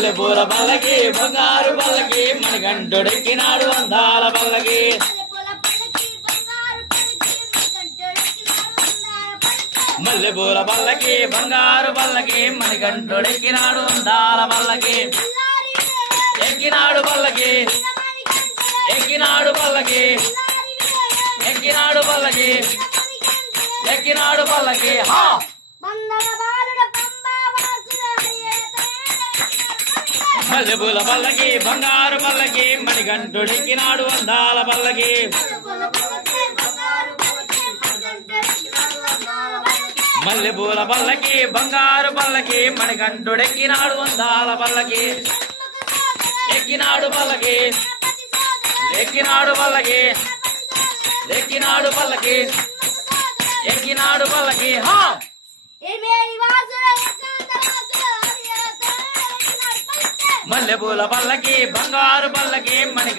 మల్లెపూల పల్లకి బంగారు పల్లకి మణికంఠుడెక్కినాడు అందాల పల్లకి మల్లెపూల పల్లకి బంగారు పల్లకి మణికంఠుడెక్కినాడు అందాల పల్లకి ఎక్కినాడు పల్లకి ఎక్కినాడు పల్లకి ఎక్కినాడు పల్లకి ఎక్కినాడు పల్లకి హా మల్లెపూల పల్లకి బంగారు పల్లకి మణికంఠుడెక్కినాడు అందాల పల్లకి మల్లెపూల పల్లకి బంగారు పల్లకి మణికంఠుడెక్కినాడు అందాల పల్లకి ఎక్కినాడు పల్లకి ఎక్కినాడు పల్లకి ఎక్కినాడు పల్లకి ఎక్కినాడు పల్లకి హా మల్లెపూల పల్లకి బంగారు పల్లకి మణి